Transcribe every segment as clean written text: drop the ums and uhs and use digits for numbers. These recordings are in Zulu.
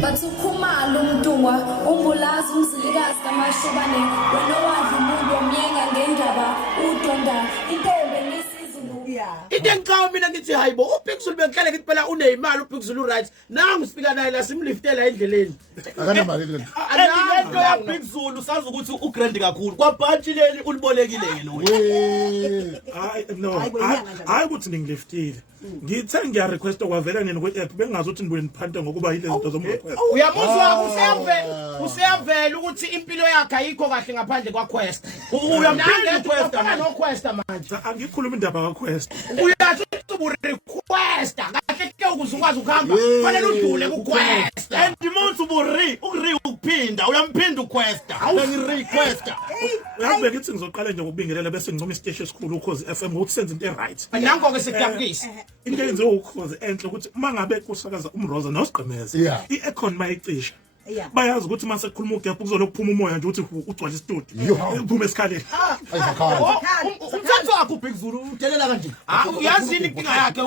But ukhumalo umntungwa umbulazi umzilikazi kamashobane wena wadla umuntu omyenga ngendaba udonda intombi ngesizulu. Into engikawo mina ngithi hayibo uBig Zulu bekhale ngithi phela unemali uBig Zulu right nangu sifika naye la simliftela endleleni akanamali le lento ya Big Zulu sazi ukuthi ugrand kakhulu kwabhanti leli ulibolekile yena hayi no hayi ukuthi ngiliftile ngithe ngiya request okwavela nini kwe-app bengazi ukuthi nibuye niphante ngokuba yile zinto zomrequest uyamuzwa useyavela ukuthi impilo yakhe ayikho kahle ngaphandle kwa-quest uyamphinda no-quest manje angikhuluma indaba ka-quest uyathi ubu-requesta kahle ke ukuze ukwazi ukuhamba fanele udlule ku-quest and months ukuri ukuphinda uyamphinda uquesta awungi-requesta uyabe ngithi ngizoqala nje ngokubingelela bese ngincoma isiteshi esikhulu ukhozi FM ngokuthi senze into e-right nango-ke sekuyabukisa into eyenziwe ukhozi enhle ukuthi uma ngabe kusakaza umroza nosigqemeze i-econ mayicisha bayazi ukuthi mase kukhuluma ugephu kuzolokuphuma umoya nje ukuthi ugcwala isitudio uphume esikhaleni umthetho wakho uBig Zulu udelela kanje uyazini inkinga yakhe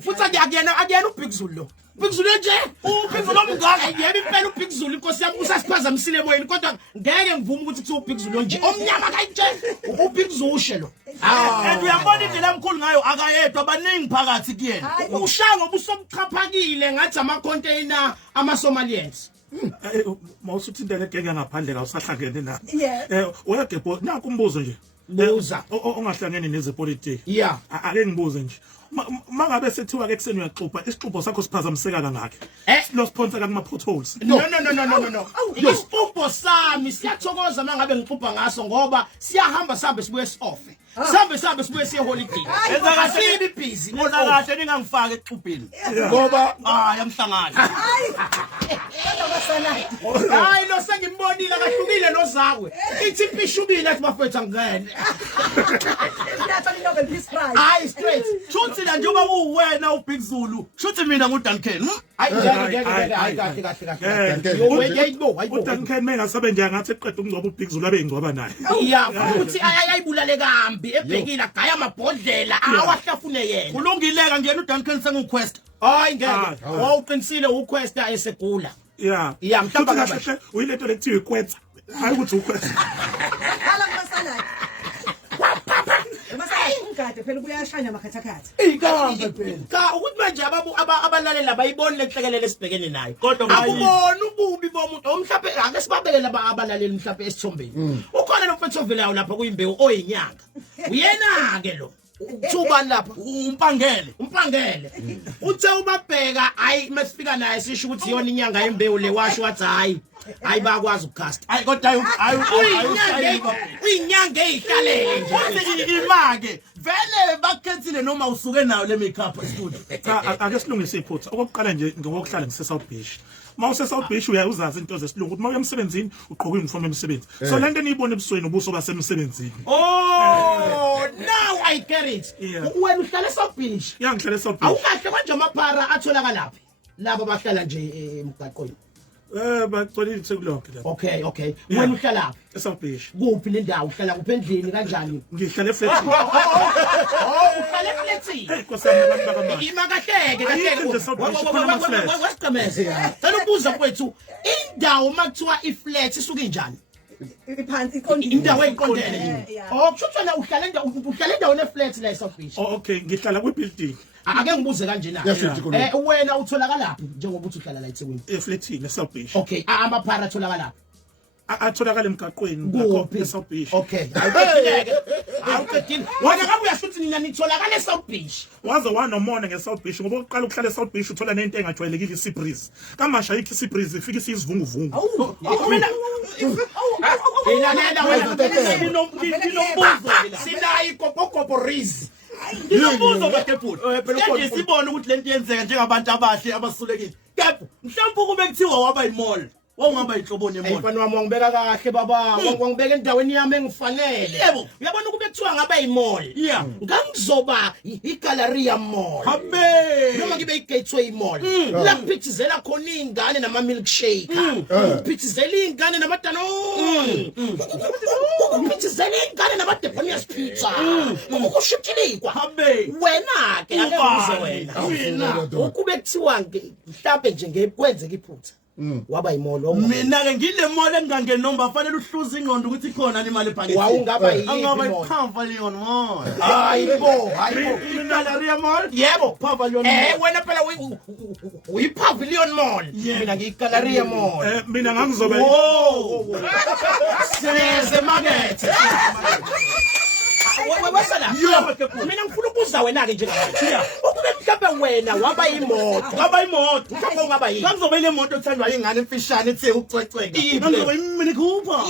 futhi akuyena uBig Zulu lo Big Zulu nje uBig Zulu omngaka yebo impela uBig Zulu inkosi yami usasiphazamisile emoyeni kodwa ngeke ngivume ukuthi kuthiwa uBig Zulu nje omnyama kayitshela uBig Zulu shelo and uyabona indlela emkhulu ngayo akayedwa abaningi phakathi kuyena ushaya ngoba usomchaphakile ngathi ama-container ama-Somalians mawusuthi into legenge ngaphandle ka usahlangene na uyagebho naku umbuzo nje buza ongahlangene nezepolitiki ake ngibuze nje mangabe sethiwa ke kuseni uyaxubha isixubho sakho siphazamiseka kangakhe lo sponsor ka kuma potholes no isixubho sami siyathokoza mangabe ngixubha ngaso ngoba siyahamba sambe sibuye siofe sambe sibuye siye holiday enza kahle ibhizi ngona kahle ningangifaka exubheni ngoba yamhlangana hayi lo sengimbonile akahlukile nozakwe ithi impishubile athi bafethu angene hayi straight shuthi la njengoba uwena uBig Zulu shuthi mina nguDuncan hayi kahle uDuncan mengasabe nje ngathi eqeda ukungcoba uBig Zulu abe ingcoba naye futhi ayayibulale kambi ebhekile agaya amabhodlela awahlafune yena kulungileka ngiyena uDuncan senguquest hayi ngeke wawuqinisile uquesta esegula mhlamba kahle uyilento lekuthiwa ikwetsa hayi ukuthi ukwetsa Kade phela kuyashanya makhathakhatha ikambe phela ukuthi manje abalalela bayibone lenhlekelele esibhekene nayo kodwa akubona ububi bomuntu mhlawumbe ake sibabekele abalaleli mhlawumbe esithombeni ukhona nomfethu ovelayo lapha kuyimbewu oyinyanga uyena ke lo Thubani lapha umpangele uthe ubabheka hayi masifika naye sisho ukuthi yona inyanga yembewu le washo wathi hayi bakwazi ukucasta hayi kodwa uyinyanga eyihlalele nje imake vele bakhethile noma usuke nayo le makeup studio ake silungise iphutha okokuqala nje ngokuhlala ngise South Beach mawuse South Beach uyazazi into zesilungu ukuthi mawuya emsebenzini ugqoka uniform emsebenzi so lento eniyibona ebusweni ubuso basemsebenzini now I get it wena uhlala South Beach ngihlala South Beach awukahle manje amaphara atholaka laphi labo bahlala nje emgaqweni baqolile sekulonke lapha okay wena uhlala eSouth Beach kuphi le ndawo uhlala kuphi endlini kanjani ngihlala eflat uhlala eflat nkosana abantu bakamanje kahleke wasiqameze cela ubuza kwethu indawo makuthiwa iflat isuke injani iphansi indawo eyiqondene kushuthana uhlala endaweni eflat la eSouth Beach okay ngihlala kwi-building ake ngibuze kanje na wena utholakala laphi njengoba uthi uhlala la eThekwini eflatini eSouth Beach okay amaphara atholakala laphi atholakala emgaqweni lapho eSouth Beach okay awuqedile wena ngabe uyashuthi nina nitholakala eSouth Beach waze wanomona ngeSouth Beach ngoba uqala ukuhlala eSouth Beach uthola nento engajwayelekile isibreeze kamasha yikho isibreeze ifika isivunguvungu mina sinayi gogogobo riz Ngilombuzo baDeput. Phela sibone ukuthi lento yenzeka njengabantu abahle abasulekile. Kepha mhlawumbe kube kuthiwa waba imall. Wawungaba inhloboni emall. Mfana wami wangibeka kahle baba. Wangibeka endaweni yami engifanele. Yebo, uyabona kube kuthiwa ngaba imall. Ngangizoba iGalleria Mall. Habe. Noma ngibe iGateway Mall. La kuphithizela khona izingane nama milkshake. Kuphithizela izingane namadano. Kuphithizela izingane namadeponius pizza. Ukushikhilikwa. Habe. Wena ke ake ngize wena. Ukube kuthiwa mhlawumbe nje ngekwenzeka iphutha. waba imolo mina ke ngile mall engangena nomba fanele uhluza ingqondo ukuthi ikhona imali ebhange wawungaba angaba yini iPavilion Mall hayibo iGalleria Mall yebo Pavilion Mall wena phela uyiPavilion Mall mina ngiyiGalleria Mall mina ngangizoba seze market wesala mina ngifuna ukubuza wena ke njengabantu ukube mhlawumbe wena waba imoto mhlawumbe ungaba yini kangizoba ile moto ethandwa ingane emfishane ethe ucwecweka kangizoba imini Cooper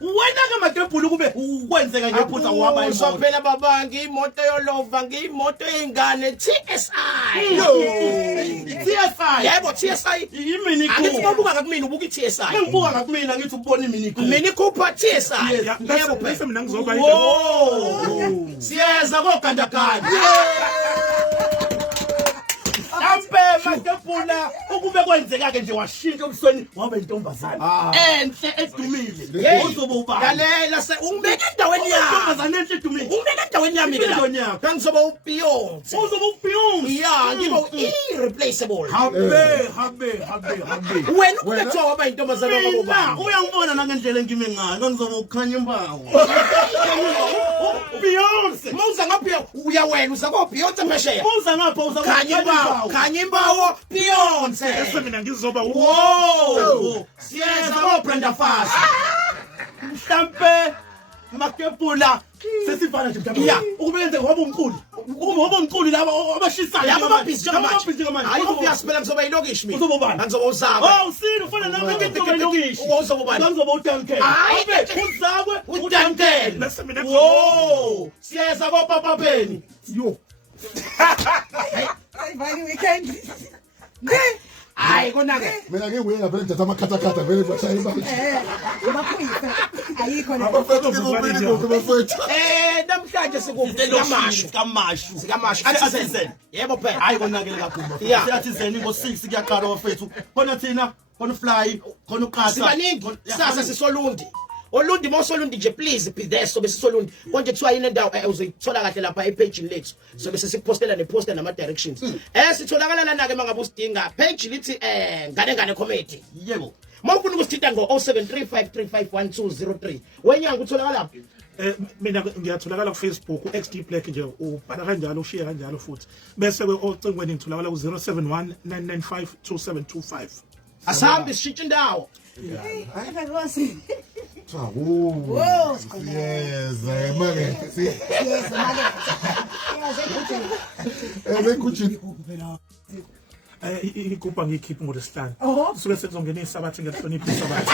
wena ke Makebhulu kube kwenzeka ngephutha waba imoto phela babangi imoto yolova ngiyimoto yengane TSI yebo TSI imini Cooper angithi ubuka ngakumina ubuka iTSI ngibuka ngakumina ngithi ubona imini Cooper mini Cooper TSI yebo bese mina ngizoba siyeza kogandaganda Makebhula ukube kwenzeka ke nje washintsha ubusweni waba intombazana enhle edumile uzoba ubani galela ungibeka endaweni yakho intombazana enhle edumile ungibeka endaweni yami ke la kangizoba uBeyonce uzoba uBeyonce yeah ngiba irreplaceable habe wena ukubethiwa waba intombazana waba uyangibona nangendlela engime ngayo kangizoba ukukhanya imbawo Beyonce mawuza ngapha uya wena uza ko Beyonce phesheya uza ngapha uza khanya imbawo Beyonce bese mina ngizoba siyeza ko Brenda Fassie mhlambe Makebhula sesifana nje mhlawumbe ukubenze waba umquli waba umquli laba abashisayo laba babhizi njengamanje hayi uyaspela ngizoba ilokishi mina uzoba ubani ngizoba uzaba usini ufana nami ngizoba ilokishi uzoba ubani ngizoba uDuncan uzakwe uDuncan bese mina siyeza ko Papa Penny Ayivani weekend. hayi konake mina ke uyenga vele ngithatha amakhathakhatha vele bashaya imali Bakhuyise. Ayikho la. abafethu ngizobili ngoku bafethu namhlanje sikamashu Artisan yebo phela hayi konakele kakhulu Yeah. Artisan ngo6 kuyaqala bafethu khona thina khona fly khona uqhatha sibaningi sasa sisolundi olundi mawusolundi nje please be there so besisolundi konje kuthiwa yini endawo uzoyithola kahle lapha epage lethu so bese sikupostela neposter nama directions sitholakala lana ke mangabe usidinga page lithi Nganengane Comedy yebo mawufuna ukusithinta ngo 0735351203 wenyanga utholakala mina ngiyatholakala ku Facebook XD Black nje ubhala kanjalo ushare kanjalo futhi bese ke ocingweni ngitholakala ku 0719952725 asahambe sishintshe indawo Akakwasi. Wow. Yes, manje. Yes, manje. Kuthi igubha ngiyikhipha ngoLesihlanu Oh. suke sekuzongena isabathi ngehlonipho isabathi